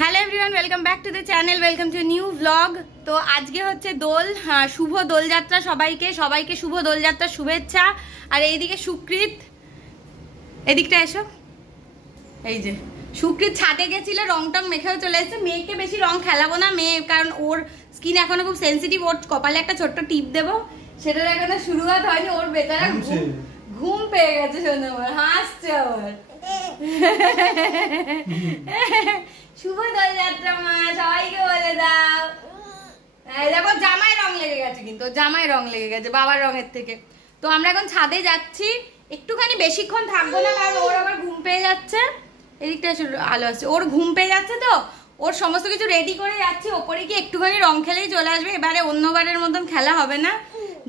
Hello everyone welcome back to the channel welcome to new vlog. तो आज के होच्छे दोल शुभ दोल यात्रा सबाइके शुभ दोल यात्रा शुभेच्छा। और এইদিকে সুকৃত এদিকটা এসো। এই যে সুকৃত ছাদে গেছিল রং টং মেখেও চলে এসেছে। মেয়েকে বেশি রং খেলাবো না, মেয়ে কারণ ওর স্কিন এখনো খুব সেনসিটিভ। ওর কপালে একটা ছোট্ট টিপ দেবো, সেটার এখনো শুরুয়াত হয়নি। ওর বেচারা ঘুম পেয়ে গেছে, শোনো আমার হাসছে। আবার শুভ দোল যাত্রা মা, সবাইকে বলে দাও। দেখো জামায় রং লেগে গেছে, কিন্তু জামায় রং লেগে গেছে বাবার রঙের থেকে। তো আমরা এখন ছাদে যাচ্ছি, একটুখানি বেশিক্ষণ থাকবো না, কারণ ওর আবার ঘুম পেয়ে যাচ্ছে। এদিকটা আলো আছে, ওর ঘুম পেয়ে যাচ্ছে, তো ওর সমস্ত কিছু রেডি করে যাচ্ছি। ওপরে কি একটুখানি রং খেলেই চলে আসবে, এবারে অন্যবারের মতন খেলা হবে না।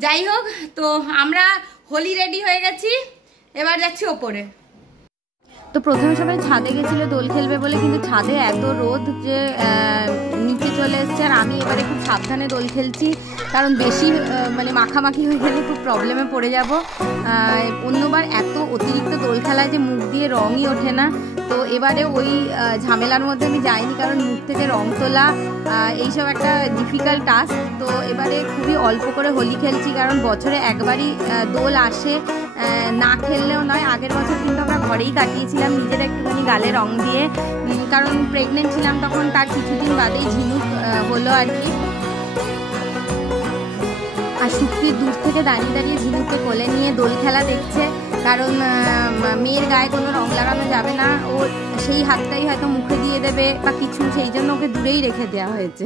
যাই হোক, তো আমরা হোলি রেডি হয়ে গেছি, এবার যাচ্ছি ওপরে। তো প্রথমে সবাই ছাদে গেছিল দোল খেলবে বলে, কিন্তু ছাদে এত রোদ যে নিচে চলে এসছে। আর আমি এবারে খুব সাবধানে দোল খেলছি, কারণ বেশি মানে মাখামাখি হয়ে গেলে খুব প্রবলেমে পড়ে যাব। অন্যবার এত অতিরিক্ত দোল খেলায় যে মুখ দিয়ে রঙই ওঠে না, তো এবারে ওই ঝামেলার মধ্যে আমি যাইনি, কারণ মুখ থেকে রং তোলা এইসব একটা ডিফিকাল্ট টাস্ক। তো এবারে খুবই অল্প করে হোলি খেলছি, কারণ বছরে একবারই দোল আসে, না খেললেও নয়। আগের বছর কিন্তু আমরা ঘরেই কাটিয়েছিলাম নিজেরা একটুখানি গালে রং দিয়ে, কারণ প্রেগনেন্ট ছিলাম তখন। তার কিছুদিন বাদেই ঝিনুক হলো আর কি। আর সুকৃত দূর থেকে দাঁড়িয়ে দাঁড়িয়ে ঝিনুককে কোলে নিয়ে দোল খেলা দেখছে, কারণ মেয়ের গায়ে কোনো রং লাগানো যাবে না। ও সেই হাতটাই হয়তো মুখে দিয়ে দেবে বা কিছু, সেই জন্য ওকে দূরেই রেখে দেওয়া হয়েছে।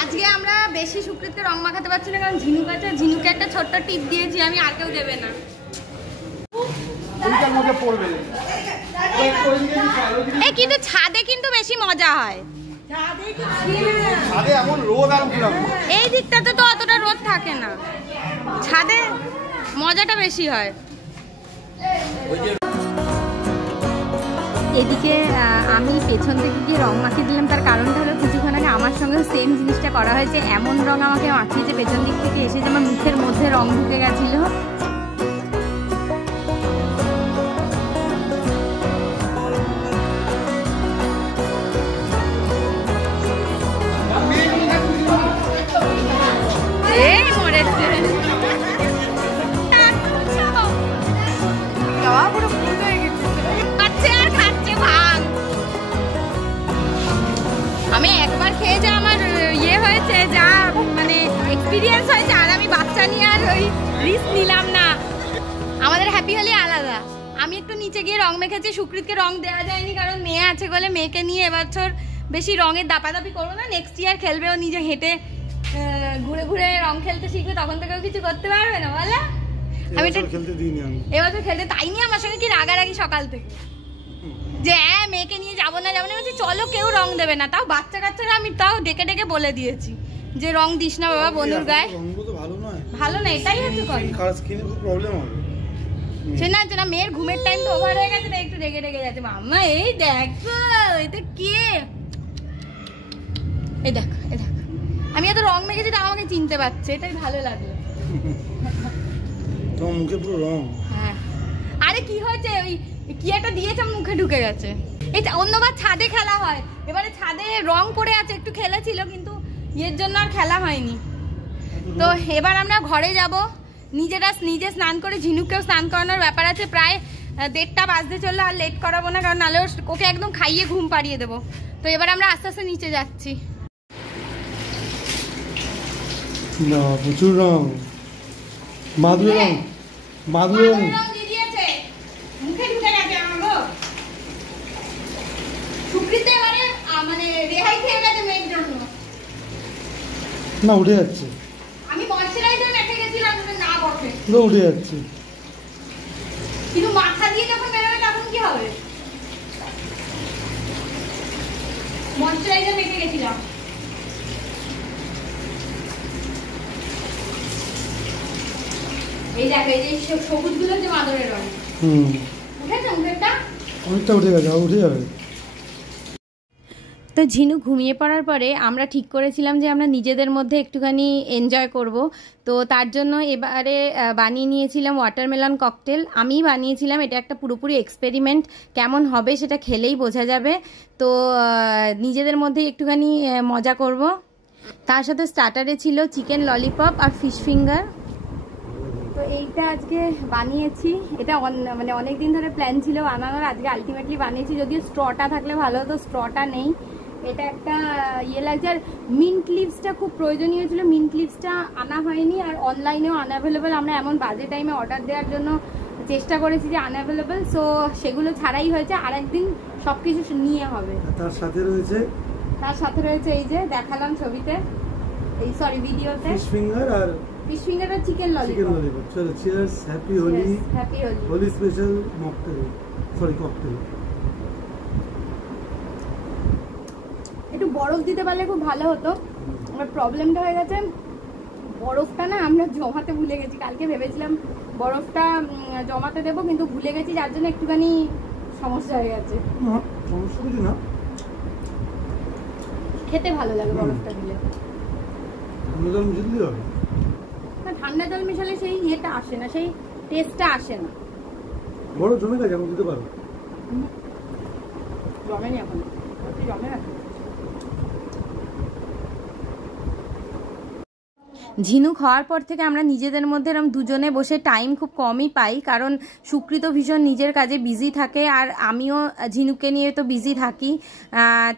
আজকে আমরা বেশি সুকৃতকে রং মাখাতে পারছি না, কারণ ঝিনুক আছে। ঝিনুকে একটা ছোট্ট টিপ দিয়েছি আমি, আর কেউ দেবে না। কিন্তু ছাদে কিন্তু বেশি মজা হয়। এই দিকটাতে তো অতটা রোদ থাকে না, ছাদে মজাটা বেশি হয়। এদিকে আমি পেছন থেকে গিয়ে রং মাখিয়ে দিলাম। তার কারণটা হলো, কিছুক্ষণ আগে আমার সঙ্গে সেম জিনিসটা করা হয়েছে। এমন রং আমাকে মাখিয়েছে পেছন দিক থেকে এসে, যে আমার মুখের মধ্যে রং ঢুকে গেছিলো। আমি একবার খেয়ে যা আমার ইয়ে হয়েছে, যা মানে এক্সপিরিয়েন্স হয়েছে, আর আমি বাচ্চা নিয়ে আর ওই রিস্ক নিলাম না। আমাদের হ্যাপি হোলি আলাদা। আমি একটু নিচে গিয়ে রং মেখেছি, সুকৃতকে রং দেওয়া যায়নি, কারণ মেয়ে আছে বলে। মেয়েকে নিয়ে এবছর বেশি রঙের দাপাদাপি করবো না। নেক্সট ইয়ার খেলবে, ও নিজে হেঁটে ঘুরে ঘুরে রং খেলতে শিখবে, তখন থেকেও কিছু করতে পারবে না বলে। আমি এবছর খেলতে তাই নিয়ে আমার সঙ্গে কি রাগারাগি সকাল থেকে, যে মেয়েকে নিয়ে যাবো না বলছি, চলো কেউ রং দেবে না। তাও বাচ্চা কাচ্চারা আমি তাও ডেকে ডেকে বলে দিয়েছি যে রং দিস না বাবা বনুর গায়ে, ভালো না। এটাই হচ্ছে সে না না, মেয়ের ঘুমের টাইম তো ওভার হয়ে গেছে, তাই একটু রেগে রেগে যাচ্ছে। মাম্মা এই দেখো এটা কে, এই দেখ এই দেখ, আমি এত রং মেখেছি তাও আমাকে চিনতে পারছে, এটাই ভালো লাগলো। মুখে পুরো রং। হ্যাঁ, আরে কি হয়েছে, ওই কি একটা দিয়েছে মুখে ঢুকে গেছে। এটা অন্যবার ছাদে খেলা হয়, এবারে ছাদে রং পড়ে আছে, একটু খেলেছিল, কিন্তু এর জন্য আর খেলা হয়নি। তো এবার আমরা ঘরে যাব, নিজে স্নান করে ঝিনুককেও স্নান করানোর ব্যাপার আছে। প্রায় 1:30 বাজতে চললো, আর লেট করাবো না, কারণ নাহলে ওকে একদম খাইয়ে ঘুম পাড়িয়ে দেবো। তো এবার আমরা আস্তে আস্তে নিচে যাচ্ছি। না প্রচুর রং, মাদুর রং, মাদুর রং মুখে ঢুকে গেছে আমার গো। সুকৃতে এবারে মানে রেহাই খেয়ে গেছে মেয়ের জন্য। না উঠে যাচ্ছে, আমি ময়শ্চারাইজার মেখে গেছিলাম না বটে, পুরো উঠে যাচ্ছে। কিন্তু মাথা দিয়ে যখন বেরোবে তখন কি হবে? ময়শ্চারাইজার মেখে গেছিলাম। এই দেখো, এই যে সবুজ গুলো যে মাদুরের রং, উঠেছে মুখেরটা, অনেকটা উঠে গেছে, উঠে যাবে। তো ঝিনু ঘুমিয়ে পড়ার পরে আমরা ঠিক করেছিলাম যে আমরা নিজেদের মধ্যে একটুখানি এনজয় করব। তো তার জন্য এবারে বানিয়ে নিয়েছিলাম ওয়াটারমেলন ককটেল। আমিই বানিয়েছিলাম, এটা একটা পুরোপুরি এক্সপেরিমেন্ট, কেমন হবে সেটা খেলেই বোঝা যাবে। তো নিজেদের মধ্যে একটুখানি মজা করব। তার সাথে স্টার্টারে ছিল চিকেন ললিপপ আর ফিশ ফিঙ্গার। তো এইটা আজকে বানিয়েছি, এটা মানে অনেক দিন ধরে প্ল্যান ছিল বানানোর, আজকে আলটিমেটলি বানিয়েছি। যদিও স্ট্রটা থাকলে ভালো হতো, স্ট্রটা নেই। এটা একটা ইয়ে লাগছে, আর মিন্ট লিভসটা খুব প্রয়োজনীয় ছিল, মিন্ট লিভসটা আনা হয়নি, আর অনলাইনেও আনঅ্যাভেলেবল। আমরা এমন বাজে টাইমে অর্ডার দেওয়ার জন্য চেষ্টা করেছি যে আনঅ্যাভেলেবল, সো সেগুলো ছাড়াই হয়েছে। আর একদিন সব কিছু নিয়ে হবে। তার সাথে রয়েছে এই যে দেখালাম ছবিতে, এই সরি ভিডিওতে, ফিশ ফিঙ্গার আর ফিশ ফিঙ্গার আর চিকেন ললিপপ। চলো cheers, happy Holi. Happy Holi. Holi special mocktail, sorry cocktail. একটু বরফ দিতে পারলে খুব ভালো হতো। আমার প্রবলেমটা হয়ে গেছে, বরফটা না আমরা জমাতে ভুলে গেছি। কালকে ভেবেছিলাম বরফটা জমাতে দেবো, কিন্তু ভুলে গেছি, যার জন্য একটুখানি সমস্যা হয়ে গেছে। সমস্যা কিছু না, খেতে ভালো লাগে বরফটা দিলে। ঠান্ডা জল মিশিয়ে দিলে হবে না, ঠান্ডা জল মেশালে সেই ইয়েটা আসে না, সেই টেস্টটা আসে না। বরফ জমে গেছে, এখন দিতে পারো। জমেনি এখন, জমে না। ঝিনুক হওয়ার পর থেকে আমরা নিজেদের মধ্যে এরকম দুজনে বসে টাইম খুব কমই পাই, কারণ সুকৃত ভীষণ নিজের কাজে বিজি থাকে, আর আমিও ঝিনুককে নিয়ে তো বিজি থাকি।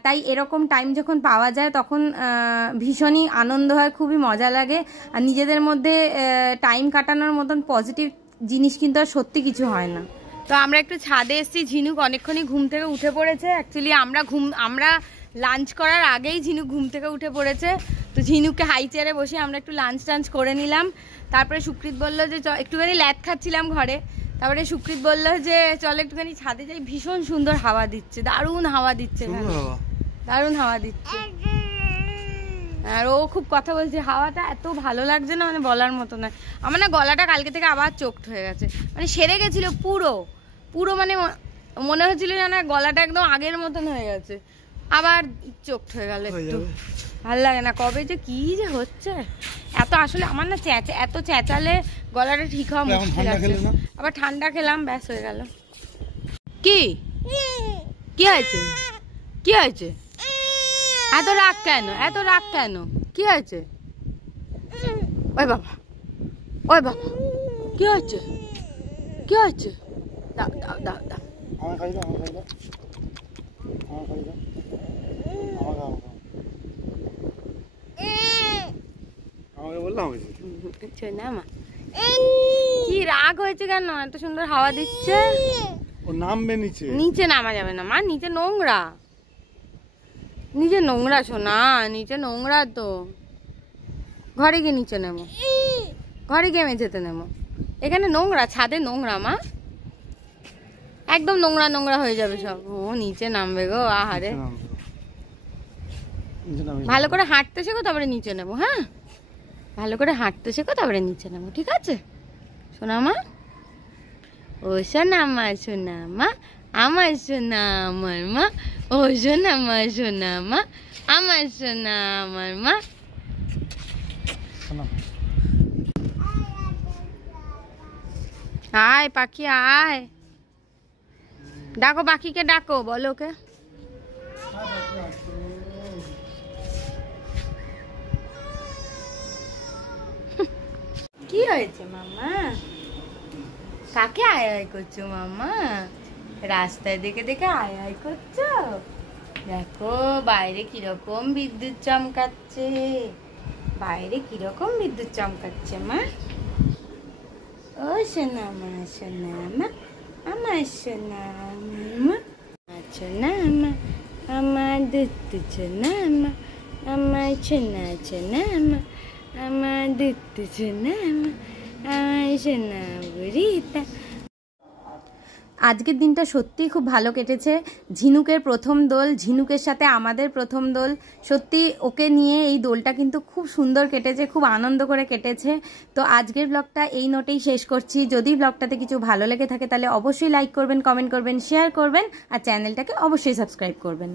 তাই এরকম টাইম যখন পাওয়া যায় তখন ভীষণই আনন্দ হয়, খুবই মজা লাগে। আর নিজেদের মধ্যে টাইম কাটানোর মতন পজিটিভ জিনিস কিন্তু আর সত্যি কিছু হয় না। তো আমরা একটু ছাদে এসেছি, ঝিনুক অনেকক্ষণই ঘুম থেকে উঠে পড়েছে। অ্যাকচুয়ালি আমরা লাঞ্চ করার আগেই ঝিনুক ঘুম থেকে উঠে পড়েছে। তো ঝিনুককে হাই চেয়ারে বসে আমরা একটু লাঞ্চ করে নিলাম। তারপরে সুকৃত বললো যে একটুখানি ল্যাদ খাচ্ছিলাম ঘরে, তারপরে সুকৃত বললো যে চলো একটুখানি ছাদে যাই, ভীষণ সুন্দর হাওয়া দিচ্ছে, দারুণ হাওয়া দিচ্ছে, দারুণ হাওয়া দিচ্ছে। আর ও খুব কথা বলছে, হাওয়াটা এত ভালো লাগছে না, মানে বলার মতো না। আমার না গলাটা কালকে থেকে আবার চোখড হয়ে গেছে, মানে সেরে গেছিল পুরো মানে মনে হচ্ছিল না গলাটা একদম আগের মতন হয়ে গেছে, আবার চোখড হয়ে গেল একটু। ভালো লাগে না, কবে যে কি যে হচ্ছে এত। আসলে আমার না এত চেঁচালে গলাটা ঠিক হওয়া মুশকিল আছে। আবার ঠান্ডা খেলাম, ব্যাস হয়ে গেল। কি হয়েছে, কি হয়েছে? এত রাগ কেন, কি হয়েছে? ওই বাবা কি হয়েছে? দাও কি রাগ হয়েছে কেন? এত সুন্দর হাওয়া দিচ্ছে, নামবে নিচে নামা যাবে না মা, নিচে নোংরা শোনা, নিচে নোংরা তো। ঘরে গিয়ে নিচে নেবো, ঘরে গিয়ে মেঝেতে নেবো, এখানে নোংরা, ছাদে নোংরা মা, একদম নোংরা হয়ে যাবে সব। ও নিচে নামবে গো, আহারে। ভালো করে হাঁটতে শেখো, তারপরে নিচে নেবো। হ্যাঁ, ভালো করে হাঁটতে শেখো, তারপরে নিচে নেবো, ঠিক আছে সোনা মা? ও সোনা মা, আমার সোনা আমার মা, ও সোনা মা, আমার সোনা আমার মা। আয় পাখি আয়, ডাকো পাখিকে, ডাকো, বলো ওকে। কি হয়েছে মামা? কাকে আয় আয় করছো মামা? রাস্তায় দেখে আয় করছো? দেখো বাইরে কিরকম বিদ্যুৎ চমকাচ্ছে, মা। ও সোনা মা, আমার সোনা মা, আমার দুধ সোনা মা, আমার সোনা মা, আমার দুধ সোনা মা, আমার সোনা বুড়িটা। আজকের দিনটা সত্যিই খুব ভালো কেটেছে। ঝিনুকের প্রথম দোল, ঝিনুকের সাথে আমাদের প্রথম দোল, সত্যি ওকে নিয়ে এই দোলটা কিন্তু খুব সুন্দর কেটেছে, খুব আনন্দ করে কেটেছে। তো আজকের ব্লগটা এই নোটেই শেষ করছি। যদি ব্লগটাতে কিছু ভালো লেগে থাকে তাহলে অবশ্যই লাইক করবেন, কমেন্ট করবেন, শেয়ার করবেন, আর চ্যানেলটাকে অবশ্যই সাবস্ক্রাইব করবেন।